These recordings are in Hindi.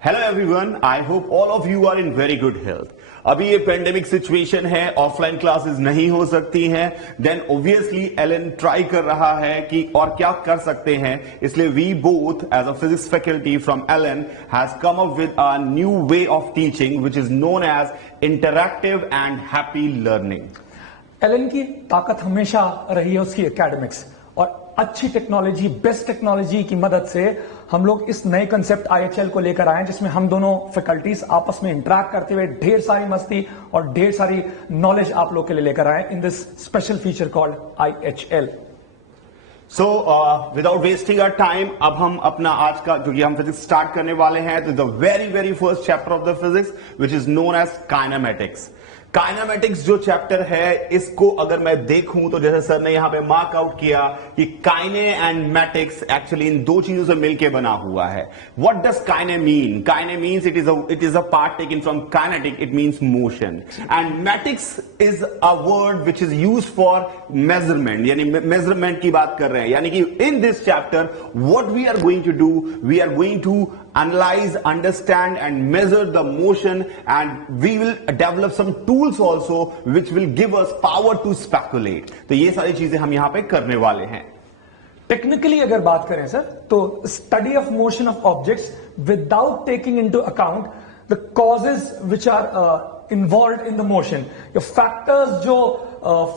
Hello everyone, I hope all of you are in very good health. अभी ये पेंडेमिक सिचुएशन है, ऑफलाइन क्लासेस नहीं हो सकती हैं, देन ऑब्वियसली एलन ट्राई कर रहा है कि और क्या कर सकते हैं। इसलिए we both as a physics faculty from Allen has come up with a new way of teaching which is known as interactive and happy learning. Allen की ताकत हमेशा रही है उसकी एकेडमिक्स, और अच्छी टेक्नोलॉजी, बेस्ट टेक्नोलॉजी की मदद से हम लोग इस नए कंसेप्ट IHL को लेकर आए हैं, जिसमें हम दोनों फैकल्टीज आपस में इंटरैक्ट करते हुए ढेर सारी मस्ती और ढेर सारी नॉलेज आप लोग के लिए लेकर आए in this special feature called IHL। So without wasting our time, अब हम अपना आज का जो कि हम फिजिक्स स्टार्ट करने वाले हैं, तो the very first chapter of the physics which is known as kinematics. Kinematics जो चैप्टर है, इसको अगर मैं देखूं तो जैसे सर ने यहां पे मार्क आउट किया कि काइने एंड मैटिक्स एक्चुअली इन दो चीजों से मिलकर बना हुआ है। What does kine mean? Kine means it is a part taken from kinetic, it means motion, and matics is a word which is use for measurement, यानी मेजरमेंट की बात कर रहे हैं। यानी कि in this chapter what we are going to do, we are going to analyze, understand and measure the motion, and we will develop some tools also which will give us power to speculate। तो ये सारी चीजें हम यहां पे करने वाले हैं। टेक्निकली अगर बात करें सर, तो study of motion of objects without taking into account the causes which are involved in the motion, या फैक्टर्स जो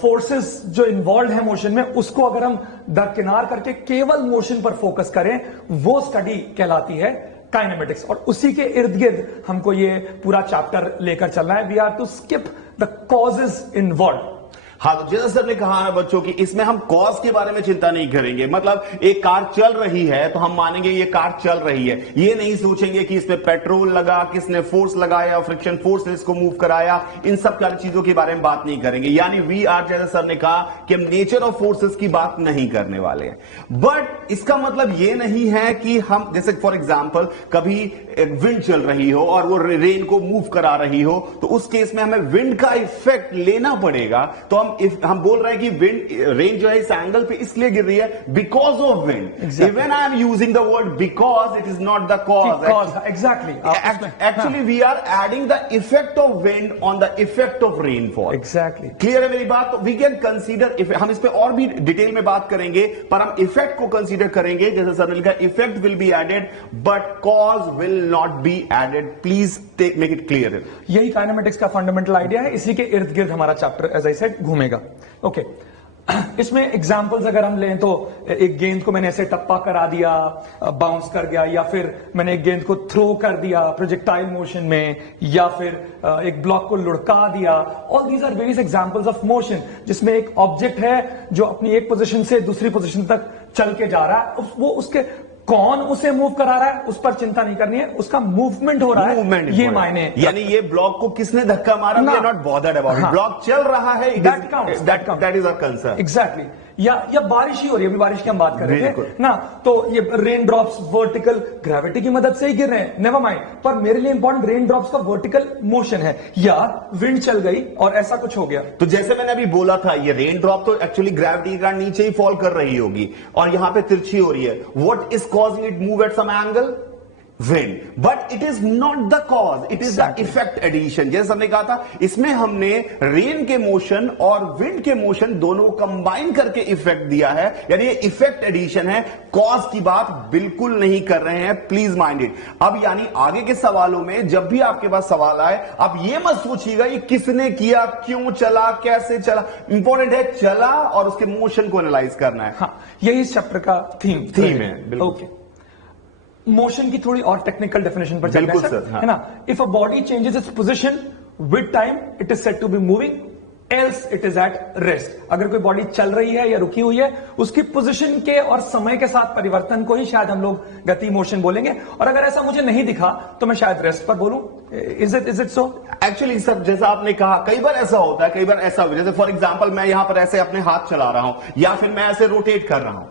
फोर्सेस जो इन्वॉल्व है मोशन में, उसको अगर हम दरकिनार करके केवल मोशन पर फोकस करें, वो स्टडी कहलाती है काइनेमेटिक्स। और उसी के इर्द गिर्द हमको ये पूरा चैप्टर लेकर चलना है। We are to skip the causes involve. हाँ, तो जैसा सर ने कहा ना बच्चों की, इसमें हम कॉज के बारे में चिंता नहीं करेंगे। मतलब एक कार चल रही है तो हम मानेंगे ये कार चल रही है, ये नहीं सोचेंगे कि इसमें पेट्रोल लगा, किसने फोर्स लगाया, फ्रिक्शन फोर्स ने इसको मूव कराया, इन सब सारी चीजों के बारे में बात नहीं करेंगे। यानी वी आर, जैसा सर ने कहा कि हम नेचर ऑफ फोर्सेस की बात नहीं करने वाले हैं। बट इसका मतलब ये नहीं है कि हम, जैसे फॉर एग्जाम्पल कभी विंड चल रही हो और वो रेन को मूव करा रही हो, तो उस केस में हमें विंड का इफेक्ट लेना पड़ेगा। तो हम बोल रहे हैं कि विंड, रेन जो है इस एंगल पे इसलिए गिर रही है because of wind. Even I am using the word because, it is not the cause. Exactly, actually we are adding the effect of wind on the effect of rainfall. Exactly, clear है मेरी बात? वी कैन कंसीडर, हम इस पे और भी डिटेल में बात करेंगे, पर हम इफेक्ट को कंसीडर करेंगे। जैसे सर ने लिखा, effect will be added but cause will not be added. Please make it clear. यही काइनेमेटिक्स का फंडामेंटल आइडिया है, इसी के इर्द गिर्द हमारा चैप्टर एज आई सेड घूमेगा। ओके, इसमें एग्जांपल्स अगर हम लें तो एक गेंद को मैंने ऐसे टप्पा करा दिया, बाउंस कर गया, या फिर मैंने एक गेंद को थ्रो कर दिया प्रोजेक्टाइल मोशन में, या फिर एक ब्लॉक को लुढ़का दिया। All these are various examples of motion, जिसमें एक ऑब्जेक्ट है जो अपनी एक पोजीशन से दूसरी पोजीशन तक चल के जा रहा है। वो उसके कौन उसे मूव करा रहा है उस पर चिंता नहीं करनी है, उसका मूवमेंट हो रहा है, ये मायने। यानी ये ब्लॉक को किसने धक्का मारा, we are not bothered about it. Block चल रहा है, that counts, that is our concern. Exactly. या बारिश ही हो रही है, अभी बारिश की हम बात कर रहे थे ना, तो ये रेन ड्रॉप्स वर्टिकल ग्रेविटी की मदद से ही गिर रहे हैं, नेवर माइंड। पर मेरे लिए इंपॉर्टेंट रेन ड्रॉप्स का वर्टिकल मोशन है, या विंड चल गई और ऐसा कुछ हो गया। तो जैसे मैंने अभी बोला था, ये रेन ड्रॉप तो एक्चुअली ग्रेविटी के कारण नीचे ही फॉल कर रही होगी और यहां पे तिरछी हो रही है। What is causing it move at some angle? Wind. But it is not the cause, it is the effect addition. जैसे हमने कहा था, इसमें हमने रेन के मोशन और विंड के मोशन दोनों कंबाइन करके इफेक्ट दिया है, यानी ये इफेक्ट एडिशन है। कॉज की बात बिल्कुल नहीं कर रहे हैं, प्लीज माइंड इट। अब यानी आगे के सवालों में जब भी आपके पास सवाल आए, आप ये मत सोचिएगा ये किसने किया, क्यों चला, कैसे चला। इंपॉर्टेंट है चला और उसके मोशन को एनालाइज करना है। हाँ, यही इस चैप्टर का थीम है। ओके, मोशन की थोड़ी और टेक्निकल डेफिनेशन पर चलते हैं सर, हाँ। है ना। If a body changes its position with time, it is said to be moving, else it is at rest. अगर कोई बॉडी चल रही है या रुकी हुई है, उसकी पोजीशन के और समय के साथ परिवर्तन को ही शायद हम लोग गति, मोशन बोलेंगे। और अगर ऐसा मुझे नहीं दिखा तो मैं शायद रेस्ट पर बोलूं। Is it so? Actually sir, जैसा आपने कहा, कई बार ऐसा होता है, कई बार ऐसा होता है। जैसे फॉर एग्जांपल मैं यहां पर ऐसे अपने हाथ चला रहा हूं, या फिर मैं ऐसे रोटेट कर रहा हूं,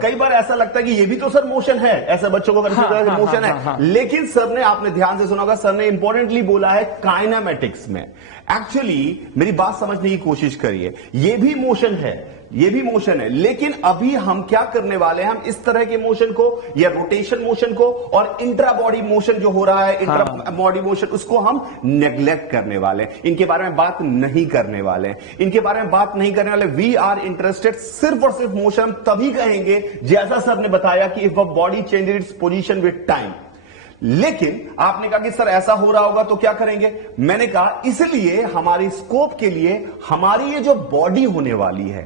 कई बार ऐसा लगता है कि ये भी तो सर मोशन है, ऐसा बच्चों को मोशन है। लेकिन सर ने, आपने ध्यान से सुना होगा, सर ने इंपॉर्टेंटली बोला है काइनेमेटिक्स में। एक्चुअली मेरी बात समझने की कोशिश करिए, ये भी मोशन है, ये भी मोशन है, लेकिन अभी हम क्या करने वाले हैं, हम इस तरह के मोशन को या रोटेशन मोशन को और इंट्रा बॉडी मोशन जो हो रहा है, इंट्रा बॉडी मोशन, उसको हम नेग्लेक्ट करने वाले हैं, इनके बारे में बात नहीं करने वाले हैं, इनके बारे में बात नहीं करने वाले। वी आर इंटरेस्टेड सिर्फ और सिर्फ मोशन तभी कहेंगे जैसा सर ने बताया कि if a body change it's position with time. लेकिन आपने कहा कि सर ऐसा हो रहा होगा तो क्या करेंगे, मैंने कहा इसलिए हमारी स्कोप के लिए हमारी ये जो बॉडी होने वाली है,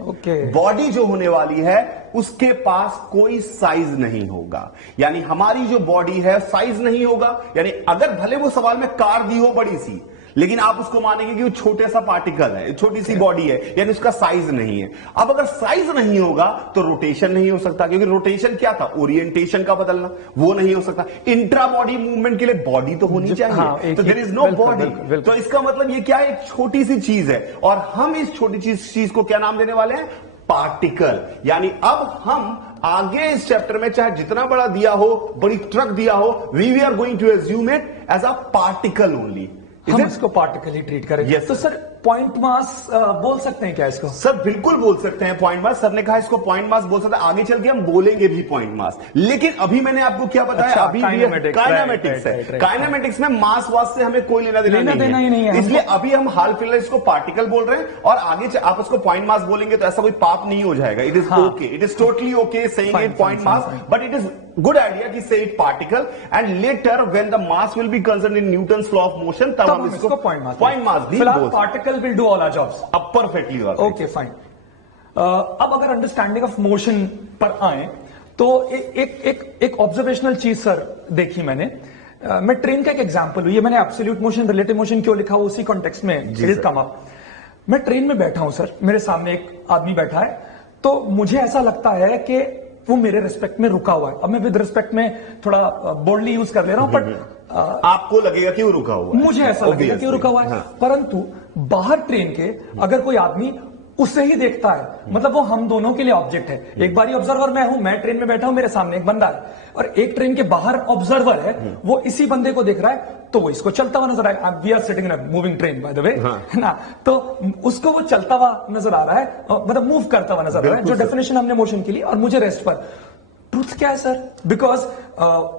बॉडी जो होने वाली है उसके पास कोई साइज नहीं होगा। यानी हमारी जो बॉडी है साइज नहीं होगा, यानी अगर भले वो सवाल में कार दी हो बड़ी सी, लेकिन आप उसको मानेंगे कि वो छोटे सा पार्टिकल है, छोटी सी बॉडी है, यानी उसका साइज नहीं है। अब अगर साइज नहीं होगा तो रोटेशन नहीं हो सकता, क्योंकि रोटेशन क्या था, ओरिएंटेशन का बदलना, वो नहीं हो सकता। इंट्रा बॉडी मूवमेंट के लिए बॉडी तो होनी चाहिए, तो देयर इज नो बॉडी। तो इसका मतलब ये क्या है, एक छोटी सी चीज है, और हम इस छोटी चीज को क्या नाम देने वाले हैं, पार्टिकल। यानी अब हम आगे इस चैप्टर में चाहे जितना बड़ा दिया हो, बड़ी ट्रक दिया हो, we are going to assume it as a particle only. हम इसको पार्टिकल ही ट्रीट करेंगे। yes, तो सर पॉइंट मास बोल सकते हैं क्या इसको? सर बिल्कुल बोल सकते हैं पॉइंट मास। सर ने कहा इसको पॉइंट मास बोल सकते हैं, आगे चल के हम बोलेंगे भी पॉइंट मास। लेकिन अभी मैंने आपको क्या बताया, अच्छा, अभी काइनेमेटिक्स है। काइनेमेटिक्स में मास वास से हमें कोई लेना देना नहीं है, इसलिए अभी हम हाल फिलहाल इसको पार्टिकल बोल रहे हैं, और आगे आप उसको पॉइंट मास बोलेंगे तो ऐसा कोई पाप नहीं हो जाएगा। It is okay, it is totally okay saying it point mass, but it is good idea कि say it particle, and later when the mass will be concerned in Newton's law of motion, तब हम इसको पॉइंट मास भी बोल। Particle will do all our jobs. अब परफेक्टली ओके फाइन। अब अगर अंडरस्टैंडिंग ऑफ मोशन पर आए तो एक ऑब्जर्वेशनल चीज सर देखी मैंने। मैं ट्रेन का एक एग्जांपल हुई है, मैंने एब्सोल्यूट मोशन, रिलेटिव मोशन क्यों लिखा हो, उसी कॉन्टेक्स्ट में इट इज कम अप। मैं ट्रेन में बैठा हूं सर, मेरे सामने एक आदमी बैठा है, तो मुझे ऐसा लगता है कि वो मेरे रिस्पेक्ट में रुका हुआ है। अब मैं विद रिस्पेक्ट में थोड़ा बोल्डली यूज कर ले रहा हूं, बट आपको लगेगा कि वो रुका हुआ है, मुझे ऐसा लगेगा कि वो रुका हुआ है। परंतु बाहर ट्रेन के अगर कोई आदमी उसे ही देखता है, मतलब वो हम दोनों के लिए ऑब्जेक्ट है। एक बारी ऑब्जर्वर मैं हूं, मैं ट्रेन में बैठा हूं, मेरे सामने एक बंदा है, और एक ट्रेन के बाहर ऑब्जर्वर है, वो इसी बंदे को देख रहा है, तो वो इसको चलता हुआ नजर आए। We are sitting in a moving train by the way, है ना, तो उसको वो चलता हुआ नजर आ रहा है, मतलब मूव करता हुआ नजर आ रहा है, जो डेफिनेशन हमने मोशन के लिए, और मुझे रेस्ट पर। ट्रूथ क्या है सर? बिकॉज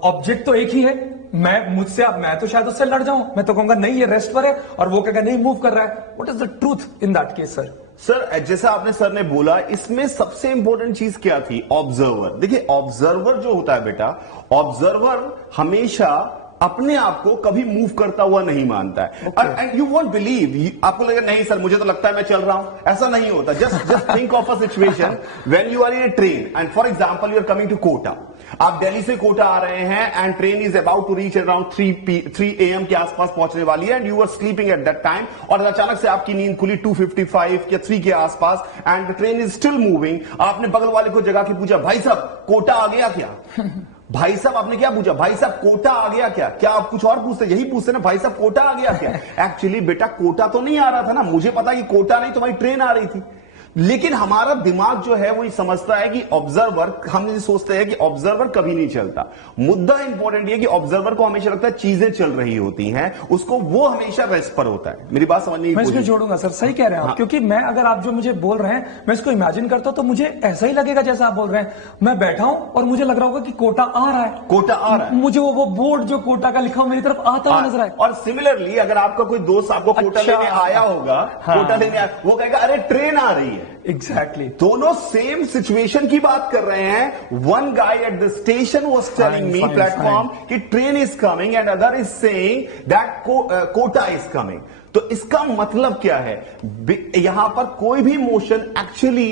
ऑब्जेक्ट तो एक ही है, मैं तो शायद उससे लड़ जाऊं, मैं तो कहूंगा नहीं ये रेस्ट पर है, और वो कहेगा नहीं मूव कर रहा है। What is the truth in that case sir? Sir जैसा आपने सर ने बोला, इसमें सबसे इंपॉर्टेंट चीज क्या थी, ऑब्जर्वर। देखिए ऑब्जर्वर जो होता है बेटा, ऑब्जर्वर हमेशा अपने आप को कभी मूव करता हुआ नहीं मानता है। एंड यू वोंट बिलीव, आपको लगेगा नहीं सर मुझे तो लगता है मैं चल रहा हूं, ऐसा नहीं होता। Just think of a situation when you are in a train and for example you are coming to Kota. आप दिल्ली से कोटा आ रहे हैं and train is about to reach around 3 AM के आसपास पहुंचने वाली है, and you are sleeping at that time, और अचानक से आपकी नींद खुली 2:55 या 3 के आसपास, and the train is still moving. आपने बगल वाले को जगा के पूछा, भाई साहब कोटा आ गया क्या? भाई साहब आपने क्या पूछा, भाई साहब कोटा आ गया क्या? क्या आप कुछ और पूछते, यही पूछते ना, भाई साहब कोटा आ गया क्या? एक्चुअली बेटा कोटा तो नहीं आ रहा था ना, मुझे पता कि कोटा नहीं, तुम्हारी ट्रेन आ रही थी। लेकिन हमारा दिमाग जो है वो ये समझता है कि ऑब्जर्वर, हम ये सोचते हैं कि ऑब्जर्वर कभी नहीं चलता। मुद्दा इंपॉर्टेंट ये कि ऑब्जर्वर को हमेशा लगता है चीजें चल रही होती हैं, उसको वो हमेशा रेस्ट पर होता है। मेरी बात समझ नहीं, मैं इसमें जोड़ूंगा सर, सही कह रहे हैं आप, क्योंकि मैं अगर आप जो मुझे बोल रहे हैं मैं इसको इमेजिन करता हूं तो मुझे ऐसा ही लगेगा जैसा आप बोल रहे हैं। मैं बैठा हूं और मुझे लग रहा होगा कि कोटा आ रहा है, कोटा आ रहा है, मुझे वो बोर्ड जो कोटा का लिखा हो मेरी तरफ आता हुआ नजर आए। और सिमिलरली अगर आपका कोई दोस्त आपको कोटा लेने आया होगा, कोटा लेने आया, वो कहेगा अरे ट्रेन आ रही है। एग्जैक्टली, दोनों सेम सिचुएशन की बात कर रहे हैं। One guy at the station was telling me platform कि train is coming, and other is saying that Kota is coming. तो इसका मतलब क्या है, यहां पर कोई भी मोशन एक्चुअली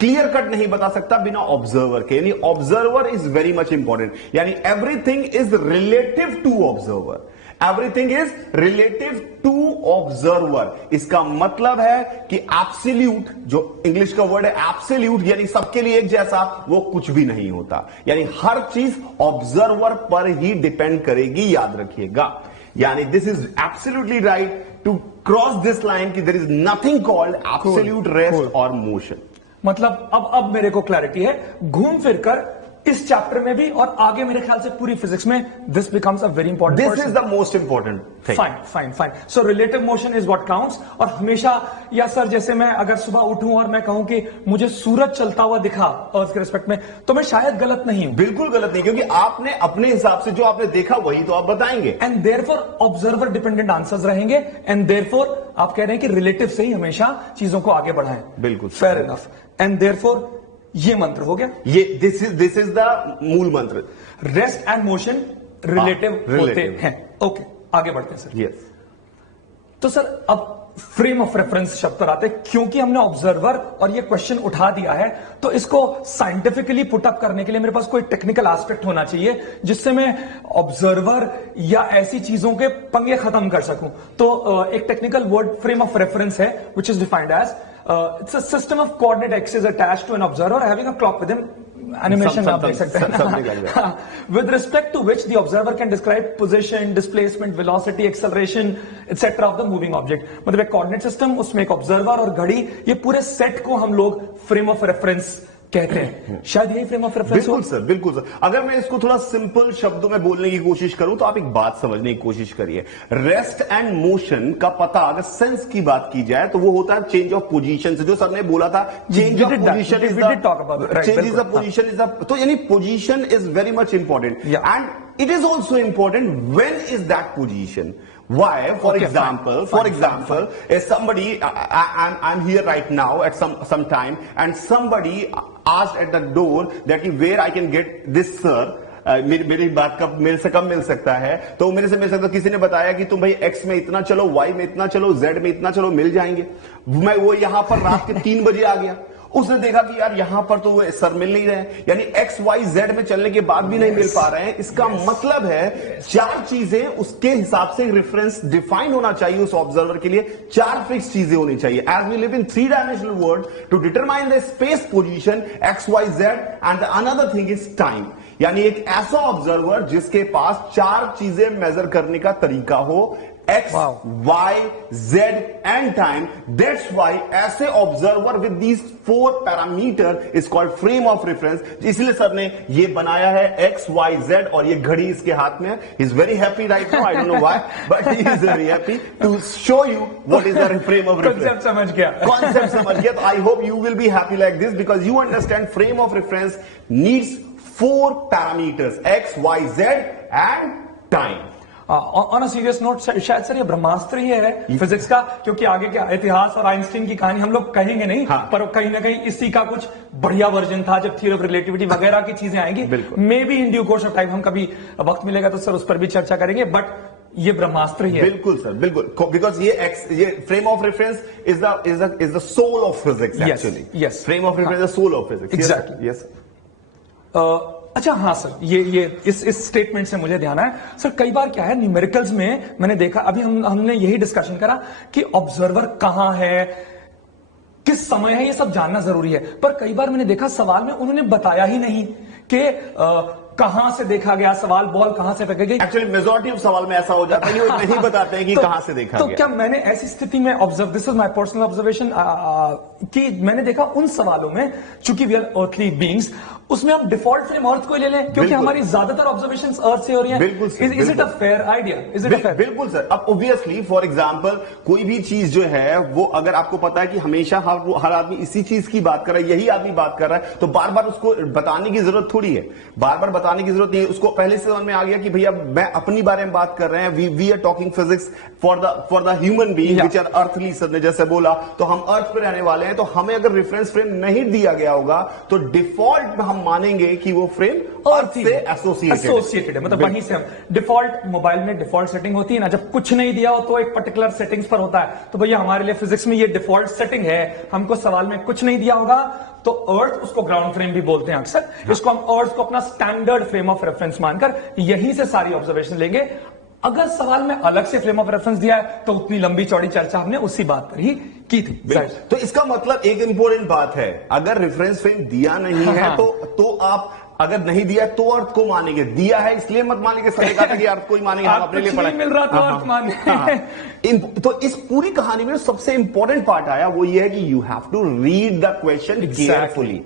क्लियर कट नहीं बता सकता बिना ऑब्जर्वर के। यानी observer is very much important, यानी everything is relative to observer, everything is relative to observer. इसका मतलब है कि एब्सोल्यूट, जो इंग्लिश का वर्ड है एब्सोल्यूट, यानी सबके लिए एक जैसा, वो कुछ भी नहीं होता। यानी हर चीज ऑब्जर्वर पर ही डिपेंड करेगी, याद रखिएगा। यानी this is absolutely right to cross this line कि there is nothing called absolute rest और मोशन। मतलब अब मेरे को क्लैरिटी है, घूम फिरकर इस चैप्टर में भी और आगे मेरे ख्याल से पूरी फिजिक्स में this becomes a very important. This is the most important thing. Fine fine fine. So relative motion is what counts. और हमेशा, या सर जैसे मैं अगर सुबह उठूं और मैं कहूं कि मुझे सूरज चलता हुआ दिखा अर्थ के रिस्पेक्ट में, तो मैं शायद गलत नहीं हूं। बिल्कुल गलत नहीं, क्योंकि आपने अपने हिसाब से जो आपने देखा वही तो आप बताएंगे। And therefore observer dependent answers रहेंगे, एंड देयरफॉर आप कह रहे हैं कि रिलेटिव से ही हमेशा चीजों को आगे बढ़ाएं। बिल्कुल फेयर इनफ। एंड देयरफॉर ये मंत्र हो गया, ये दिस इज द मूल मंत्र। रेस्ट एंड मोशन रिलेटिव होते relative। हैं। ओके, आगे बढ़ते हैं सर। यस। तो सर अब फ्रेम ऑफ रेफरेंस शब्द पर आते हैं, क्योंकि हमने ऑब्जर्वर और ये क्वेश्चन उठा दिया है, तो इसको साइंटिफिकली पुट अप करने के लिए मेरे पास कोई टेक्निकल एस्पेक्ट होना चाहिए जिससे मैं ऑब्जर्वर या ऐसी चीजों के पंगे खत्म कर सकूं। तो एक technical word frame of reference है, which is defined as it's a system of coordinate axes attached to an observer having a clock with him. Animation आप देख सकते हैं। With respect to which the observer can describe position, displacement, velocity, acceleration, etc. of the moving object. मतलब एक coordinate system, उसमें एक observer और घड़ी, ये पूरे सेट को हम लोग frame of reference कहते हैं। शायद यही फ्रेम ऑफ रेफरेंस हो। बिल्कुल सर, बिल्कुल सर। अगर मैं इसको थोड़ा सिंपल शब्दों में बोलने की कोशिश करूं तो आप एक बात समझने की कोशिश करिए। रेस्ट एंड मोशन का पता अगर सेंस की बात की जाए तो वो होता है चेंज ऑफ पोजीशन से, जो सर ने बोला था change of position is the position is the, तो यानी position is very much important and it is also important when is that position. Why? For example, if somebody, I'm here right now at some time, and somebody asked at the door that where I can get this, sir. मेरी बात कब मेरे से कम मिल सकता है, तो मेरे से मिल सकता, किसी ने बताया कि तुम भाई एक्स में इतना चलो, वाई में इतना चलो, जेड में इतना चलो, मिल जाएंगे। मैं वो यहां पर रात के 3 बजे आ गया, उसने देखा कि यार यहां पर तो सर मिल नहीं रहे, यानी एक्स वाई जेड में चलने के बाद भी नहीं मिल पा रहे हैं। इसका मतलब है 4 चीजें उसके हिसाब से रेफरेंस डिफाइन होना चाहिए उस ऑब्जर्वर के लिए, 4 फिक्स चीजें होनी चाहिए। As we live in 3 dimensional world, to determine the space position x y z and another thing is time, यानी एक ऐसा ऑब्जर्वर जिसके पास 4 चीजें मेजर करने का तरीका हो, X, Y, Z and time. That's why ऐसे observer with these 4 parameter is called frame of reference. इसलिए सर ने ये बनाया है X, Y, Z और ये घड़ी इसके हाथ में है. He's very happy right now. I don't know why, but he is very happy to show you what is the frame of reference. Concept समझ गया. Concept समझ गया. तो I hope you will be happy like this because you understand frame of reference needs 4 parameters X, Y, Z and time. On a serious note, शायद सर ये ब्रह्मास्त्र ही है फिजिक्स का, क्योंकि आगे क्या इतिहास और आइंस्टीन की कहानी हम लोग कहेंगे नहीं, हाँ। पर कहीं ना कहीं इसी का कुछ बढ़िया वर्जन था जब थ्योरी ऑफ रिलेटिविटी वगैरह की चीजें आएंगी। May be in due course of time, हम कभी वक्त मिलेगा तो सर उस पर भी चर्चा करेंगे, बट ये ब्रह्मास्त्र ही है। बिल्कुल सर, बिल्कुल, बिकॉज ये frame of reference is the soul of physics actually. Yes, frame of reference the soul of physics. Exactly. Yes. अच्छा हाँ सर, ये इस स्टेटमेंट से मुझे ध्यान आया सर, कई बार क्या है न्यूमेरिकल्स में मैंने देखा, अभी हमने यही डिस्कशन करा कि ऑब्जर्वर कहां है, किस समय है, ये सब जानना जरूरी है, पर कई बार मैंने देखा सवाल में उन्होंने बताया ही नहीं कि कहां से देखा गया, सवाल बॉल कहां से फेंकी गई। एक्चुअली मेजॉरिटी ऑफ सवाल में ऐसा हो जाता है कि वो नहीं बताते हैं कि कहां से देखा तो गया। क्या मैंने ऐसी स्थिति में observe, this is my personal observation, कि मैंने देखा उन सवालों में, चूंकि वी आर अर्थली बीइंग्स, उसमें हम डिफॉल्ट फ्रेम अर्थ को ले लें, क्योंकि हमारी ज्यादातर ऑब्जर्वेशंस अर्थ से हो रही हैं। बिल्कुल sir, is it a fair idea? Is it a fair? बिल्कुल सर। अब ऑब्वियसली फॉर एग्जांपल कोई भी चीज जो है वो अगर आपको पता है कि हमेशा हर आदमी इसी चीज की बात कर रहा है, यही आदमी बात कर रहा है, तो बार बार उसको बताने की जरूरत थोड़ी है, बार बार बताने की जरूरत नहीं है। उसको पहले से समझ में आ गया कि भैया मैं अपनी बारे में बात कर रहे हैं, we are talking physics for the human being which are earthly, sir ने जैसे बोला, तो हम अर्थ पे रहने वाले हैं, तो हमें अगर रेफरेंस फ्रेम नहीं दिया गया होगा तो डिफॉल्ट में हम मानेंगे कि वो फ्रेम अर्थ से एसोसिएटेड है। मतलब वहीं से हम डिफॉल्ट, मोबाइल में डिफॉल्ट सेटिंग होती है ना, जब कुछ नहीं दिया हो तो एक पर्टिकुलर सेटिंग्स पर होता है, तो भैया हमारे लिए फिजिक्स में ये डिफॉल्ट सेटिंग है, हमको सवाल में कुछ नहीं दिया होगा तो अर्थ, उसको ग्राउंड फ्रेम भी बोलते हैं अक्सर, इसको हम अर्थ को अपना स्टैंडर्ड फ्रेम ऑफ रेफरेंस मानकर यहीं से सारी ऑब्जर्वेशन लेंगे। अगर सवाल में अलग से फ्रेम ऑफ रेफरेंस दिया है तो उतनी लंबी चौड़ी चर्चा हमने उसी बात पर ही की थी। तो इसका मतलब एक इंपॉर्टेंट बात है, अगर रेफरेंस फ्रेम दिया नहीं है तो आप अगर नहीं दिया तो अर्थ को मानेंगे, दिया है इसलिए मत मानेंगे। सर ने कहा था कि अर्थ को ही मानेंगे, हम अपने लिए पढ़ा मिल रहा तो अर्थ मानेंगे। तो इस पूरी कहानी में सबसे इंपॉर्टेंट पार्ट आया वो ये है कि you have to read the question carefully,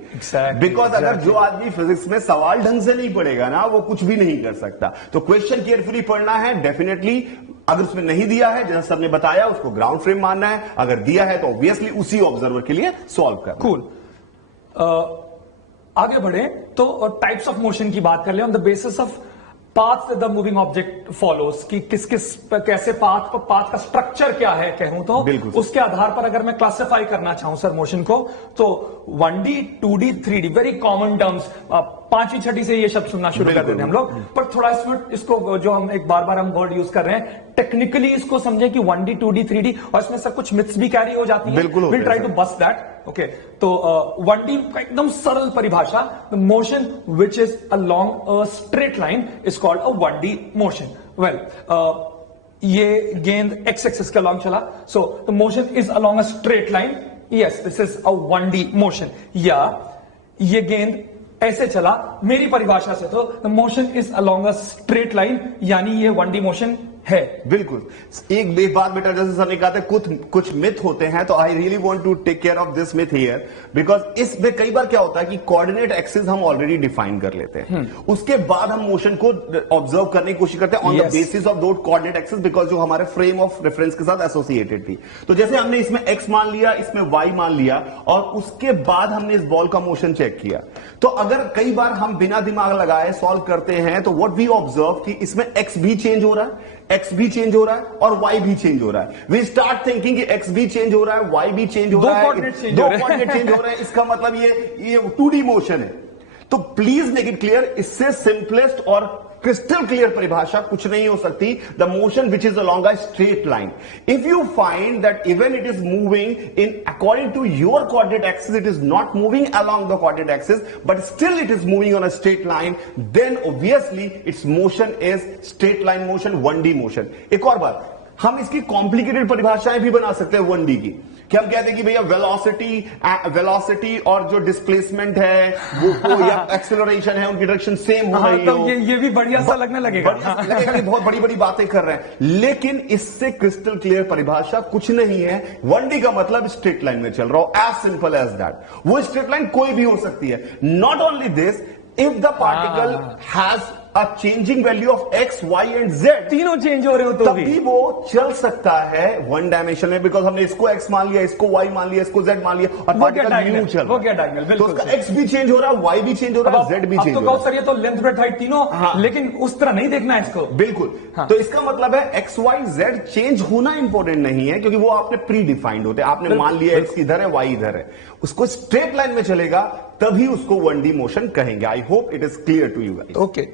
because अगर जो आदमी फिजिक्स में सवाल ढंग से नहीं पढ़ेगा ना, वो कुछ भी नहीं कर सकता। तो क्वेश्चन केयरफुली पढ़ना है डेफिनेटली। अगर उसमें नहीं दिया है, जैसा सर ने बताया, उसको ग्राउंड फ्रेम मानना है। अगर दिया है तो ऑब्वियसली उसी ऑब्जर्वर के लिए सॉल्व करना। कूल। आगे बढ़े तो टाइप्स ऑफ मोशन की बात कर ले, on the basis of path the moving object follows, कि किस किस कैसे पाथ का स्ट्रक्चर क्या है कहूं तो, उसके आधार पर अगर मैं क्लासिफाई करना चाहूं सर मोशन को, तो 1D 2D 3D very common terms, पांचवी छठी से ये शब्द सुनना शुरू कर देते हैं हम लोग। पर थोड़ा इसको जो हम एक बार हम वर्ड यूज कर रहे हैं, टेक्निकली इसको समझे कि 1D 2D 3D, और इसमें सब कुछ मिथ्स भी कैरी हो जाती है। Will try to bust that. Okay, तो 1D का एकदम सरल परिभाषा, the motion which is along a straight line is called a 1D motion. Well, ये गेंद एक्स एक्सिस के अलोंग चला, so the motion is along a straight line, yes this is a 1D motion. या ये गेंद ऐसे चला, मेरी परिभाषा से तो the motion is along a straight line, यानी ये 1D मोशन है। बिल्कुल। एक बात बेटा, जैसे सर ने कहा था कुछ मिथ होते हैं, तो I really want to take care of this myth here, because इसमें कई बार क्या होता है कि कोऑर्डिनेट एक्सिस हम ऑलरेडी डिफाइन कर लेते हैं, उसके बाद हम मोशन को ऑब्जर्व करने की कोशिश करते हैं on the basis of दोट coordinate axis, because जो हमारे फ्रेम ऑफ रेफरेंस के साथ एसोसिएटेड थी। तो जैसे हमने इसमें एक्स मान लिया, इसमें वाई मान लिया, और उसके बाद हमने इस बॉल का मोशन चेक किया, तो अगर कई बार हम बिना दिमाग लगाए सॉल्व करते हैं, तो व्हाट वी ऑब्जर्व कि इसमें एक्स भी चेंज हो रहा है, एक्स भी चेंज हो रहा है, और वाई भी चेंज हो रहा है। वी स्टार्ट थिंकिंग कि एक्स भी चेंज हो रहा है, वाई भी चेंज हो रहा है, दो कोऑर्डिनेट चेंज हो रहे हैं, इसका मतलब ये 2D मोशन है। तो प्लीज मेक इट क्लियर, इससे सिंपलेस्ट और क्रिस्टल क्लियर परिभाषा कुछ नहीं हो सकती। The motion which is along a straight line, if you find that even it is moving in according to your coordinate axis, it is not moving along the coordinate axis, but still it is moving on a straight line, then obviously its motion is straight line motion, 1D motion. एक और बात, हम इसकी कॉम्प्लिकेटेड परिभाषाएं भी बना सकते हैं 1D की, कि हम कहते हैं कि भैया वेलोसिटी और जो डिस्प्लेसमेंट है वो या एक्सेलरेशन है, उनकी डायरेक्शन सेम हो रही हो। ये भी बढ़िया सा लगने लगेगा, बहुत बड़ी बड़ी बातें कर रहे हैं, लेकिन इससे क्रिस्टल क्लियर परिभाषा कुछ नहीं है। 1D का मतलब स्ट्रेट लाइन में चल रहा हो, एज सिंपल एज दैट। वो स्ट्रेट लाइन कोई भी हो सकती है। Not only this, if the particle has a changing value of x, y and z, तीनों चेंज हो रहे हो तो तभी वो चल सकता है 1 डायमेंशन में, बिकॉज हमने इसको x मान लिया, इसको y मान लिया, इसको z मान लिया, और पार्टिकल यूं चल रहा है, तो उसका x भी चेंज हो रहा है, y भी चेंज हो रहा है, z भी चेंज हो रहा है। तो सर ये तो लेंथ ब्रेड्थ हाइट तीनों, लेकिन उस तरह नहीं देखना है इसको। बिल्कुल। तो इसका मतलब है x, y, z चेंज होना इंपॉर्टेंट नहीं है, क्योंकि वो आपने प्री डिफाइंड होते हैं। आपने मान लिया x इधर है, y इधर है, उसको स्ट्रेट लाइन में चलेगा, तभी उसको 1D मोशन कहेंगे। I hope it is clear to you guys. Okay,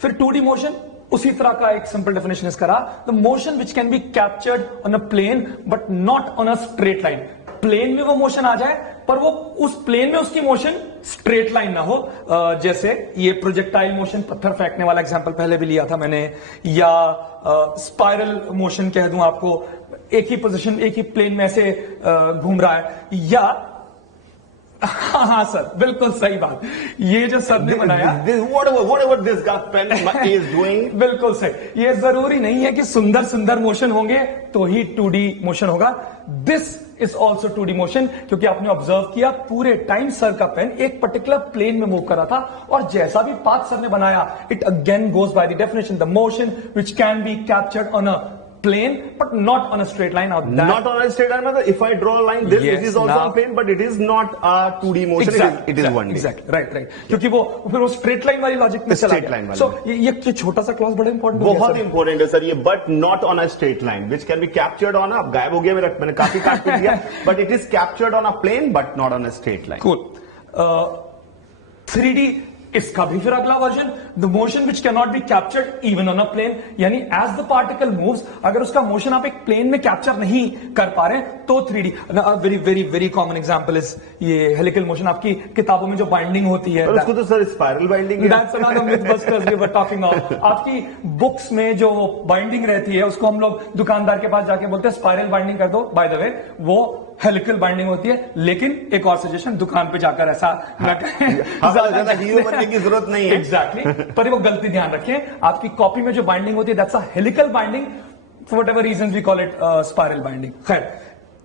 फिर 2D मोशन, उसी तरह का एक सिंपल डेफिनेशन इसका रहा, the motion which can be captured on a plane but not on a straight line. Plane में वो मोशन आ जाए, पर वो उस प्लेन में उसकी मोशन स्ट्रेट लाइन ना हो। जैसे ये प्रोजेक्टाइल मोशन, पत्थर फेंकने वाला एग्जांपल पहले भी लिया था मैंने, या स्पाइरल मोशन कह दूं आपको, एक ही पोजीशन, एक ही प्लेन में ऐसे घूम रहा है, या हाँ सर, बिल्कुल सही बात, ये जो सर ने बनाया, whatever this guy pen is doing, बिल्कुल सही। ये जरूरी नहीं है कि सुंदर सुंदर मोशन होंगे तो ही 2D मोशन होगा। This is also 2D motion, क्योंकि आपने ऑब्जर्व किया पूरे टाइम सर का पेन एक पर्टिकुलर प्लेन में मूव कर रहा था, और जैसा भी पाथ सर ने बनाया, it again goes by the definition, the motion which can be captured on a plane but not on a straight line. Not on a straight line, मतलब if I draw a line, this is also on plane, but it is not a 2D motion. It is 1D. Exactly. Right. क्योंकि वो फिर वो straight line वाली लॉजिक में चला गया। So ये छोटा सा क्लॉज बड़ा इंपॉर्टेंट है, बहुत इंपॉर्टेंट है सर ये, but not on a straight line, which can be captured on a, अब गायब हो गया मैंने काफी काट दिया, but it is captured on a plane but not on a straight line. Cool. 3D, इसका भी फिर अगला version, the motion which can not be captured even on a plane, यानी एज द पार्टिकल मूव्स, अगर उसका मोशन आप एक प्लेन में कैप्चर नहीं कर पा रहे तो 3D। Very very very common example is ये हेलिकल मोशन, आपकी किताबों में जो बाइंडिंग होती है, उसको तो sir spiral binding, that's another mythbusters we were talking of. आपकी बुक्स में जो बाइंडिंग रहती है, उसको हम लोग दुकानदार के पास जाके बोलते हैं स्पाइरल बाइंडिंग कर दो। बाय द वे, वो हेलिकल बाइंडिंग होती है, लेकिन एक और सजेशन, दुकान पे जाकर ऐसा न करें, ज्यादा हीरो बनने की जरूरत नहीं है। एग्जैक्टली पर वो गलती ध्यान रखें, आपकी कॉपी में जो बाइंडिंग होती है that's a helical binding, for whatever reasons we call it spiral binding. खैर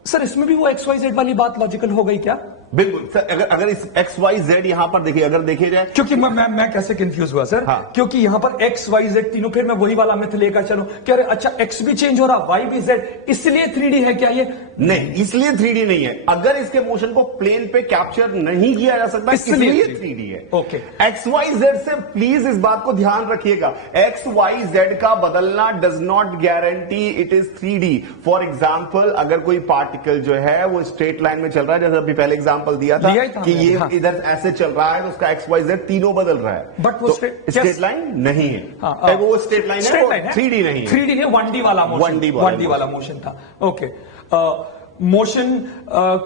सर, इसमें भी वो XYZ वाली बात लॉजिकल हो गई क्या? बिल्कुल सर, अगर इस XYZ यहां पर देखिए, अगर देखे जाए, क्योंकि मैं कैसे कंफ्यूज हुआ सर, हाँ। क्योंकि यहां पर XYZ तीनों, फिर मैं वही वाला मिथ लेकर चलूं कि अरे अच्छा X भी चेंज हो रहा, Y भी Z, इसलिए 3D है क्या ये? नहीं, इसलिए 3D नहीं है। अगर इसके मोशन को प्लेन पे कैप्चर नहीं किया जा सकता, इसलिए 3D है। ओके। XYZ से प्लीज इस बात को ध्यान रखिएगा, XYZ का बदलना does not guarantee it is 3D। For example, अगर कोई पार्टिकल जो है वो स्ट्रेट लाइन में चल रहा है, जैसे अभी पहले एग्जाम्पल दिया था कि ये हाँ। इधर ऐसे चल रहा है, तो उसका XYZ तीनों बदल रहा है, बट वो स्ट्रेट लाइन नहीं है। हाँ, वो स्ट्रेट लाइन है, वो 3D नहीं है। 3D है, 1D वाला मोशन, 1D वाला मोशन था। ओके, मोशन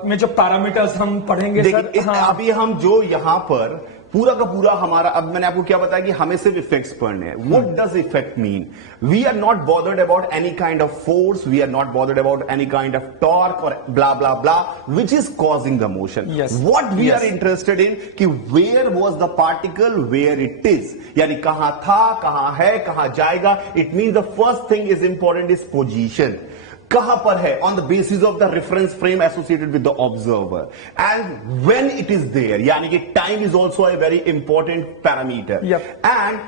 में जो पैरामीटर्स हम पढ़ेंगे सर, हाँ। अभी हम जो यहां पर पूरा का पूरा हमारा, अब मैंने आपको क्या बताया कि हमें सिर्फ इफेक्ट्स पढ़ने हैं। What does effect mean? We are not bothered about any kind of force, we are not bothered about any kind of torque और blah blah blah which is causing the motion. What we are interested in कि where was the particle, where it is, यानी कहां था, कहां है, कहां जाएगा। It mean the first thing is important is position, कहां पर है, on the basis of the reference frame associated with the observer, and when it is there, यानी कि time is also a very important parameter, and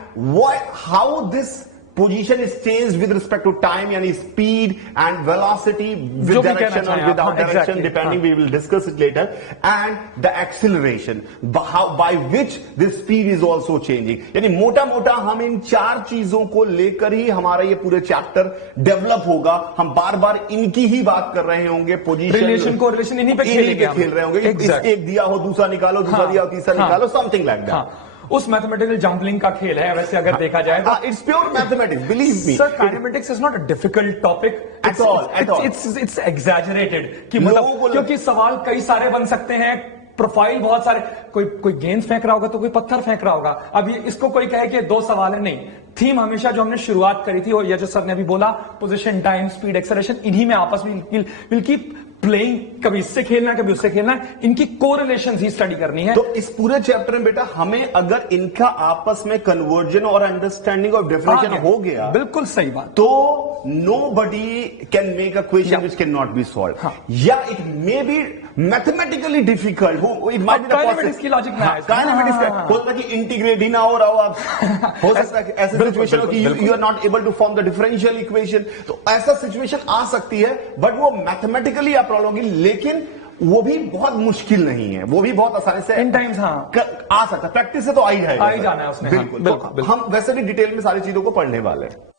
how this position is change with respect to time, यानी speed and velocity, with direction और without direction depending, we will discuss it later, and the acceleration by which this speed is also changing. यानी मोटा मोटा हम इन चार चीजों को लेकर ही हमारा ये पूरे चैप्टर डेवलप होगा। हम बार बार इनकी ही बात कर रहे होंगे, पोजीशन, रिलेशन, कोरिलेशन, इन्हीं पे खेल रहे होंगे। एक दिया हो दूसरा निकालो, दूसरा दिया हो तीसरा निकालो, समथिंग लाइक दैट। उस मैथमेटिकल जंपलिंग का खेल है वैसे अगर देखा जाए तो। It's pure mathematics, believe me sir. Kinematics is not a difficult topic at all, it's exaggerated कि मतलब, क्योंकि सवाल कई सारे बन सकते हैं, प्रोफाइल बहुत सारे, कोई गेंद फेंक रहा होगा तो कोई पत्थर फेंक रहा होगा। अब ये इसको कोई कहे कि दो सवाल है, नहीं, थीम हमेशा जो हमने शुरुआत करी थी, और ये जो सर ने अभी बोला, पोजीशन, टाइम, स्पीड, एक्सेलरेशन, इन्हीं में आपस में विल कीप प्लेइंग, कभी इससे खेलना कभी उससे खेलना, इनकी कोरिलेशंस ही स्टडी करनी है। तो इस पूरे चैप्टर में बेटा हमें अगर इनका आपस में कन्वर्जन और अंडरस्टैंडिंग और डेफिनेशन हो गया, बिल्कुल सही बात, तो nobody can make a question which cannot be solved. Yeah, it may be mathematically difficult. It might be the kinematics की लॉजिक में काइनेमेटिक्स का हो सकता है कि इंटीग्रेट ही ना हो रहा हो आप, हो सकता है ऐसे सिचुएशन हो कि you are not able to form the differential equation, तो ऐसा सिचुएशन आ सकती है, बट वो मैथमेटिकली आप प्रॉब्लम होगी, लेकिन वो भी बहुत मुश्किल नहीं है, वो भी बहुत आसानी से इन टाइम्स आ सकता है। प्रैक्टिस से तो आ ही जाएगा, आ ही जाना है उसने। बिल्कुल। हम वैसे भी डिटेल में सारी चीजों को पढ़ने वाले हैं।